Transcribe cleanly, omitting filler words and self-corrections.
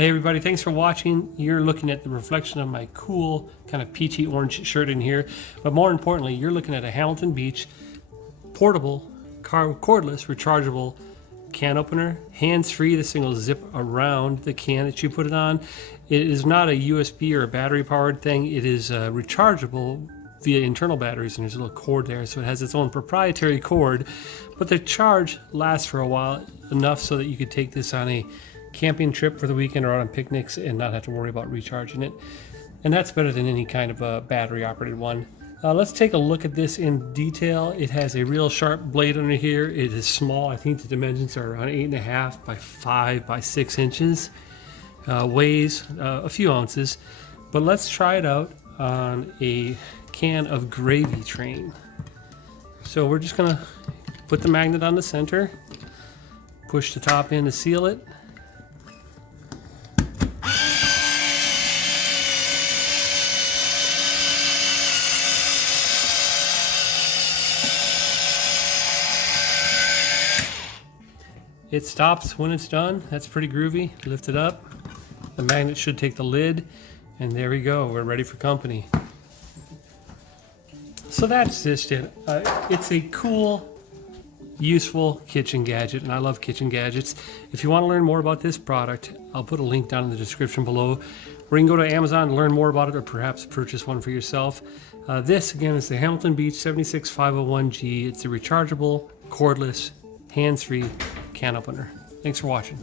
Hey everybody, thanks for watching. You're looking at the reflection of my cool kind of peachy orange shirt in here. But more importantly, you're looking at a Hamilton Beach portable, cordless, rechargeable can opener. Hands-free, this thing will zip around the can that you put it on. It is not a USB or a battery powered thing. It is rechargeable via internal batteries, and there's a little cord there, so it has its own proprietary cord. But the charge lasts for a while, enough so that you could take this on a camping trip for the weekend or out on picnics and not have to worry about recharging it. And that's better than any kind of a battery operated one. Let's take a look at this in detail. It has a real sharp blade under here. It is small. I think the dimensions are around 8.5 by 5 by 6 inches. Weighs a few ounces. But let's try it out on a can of gravy train. So we're just gonna put the magnet on the center, push the top in to seal it. It stops when it's done. That's pretty groovy. Lift it up. The magnet should take the lid, and there we go. We're ready for company. So that's just it. It's a cool, useful kitchen gadget, and I love kitchen gadgets. If you want to learn more about this product, I'll put a link down in the description below, or you can go to Amazon and learn more about it, or perhaps purchase one for yourself. This, again, is the Hamilton Beach 76501G. It's a rechargeable, cordless, hands-free can opener. Thanks for watching.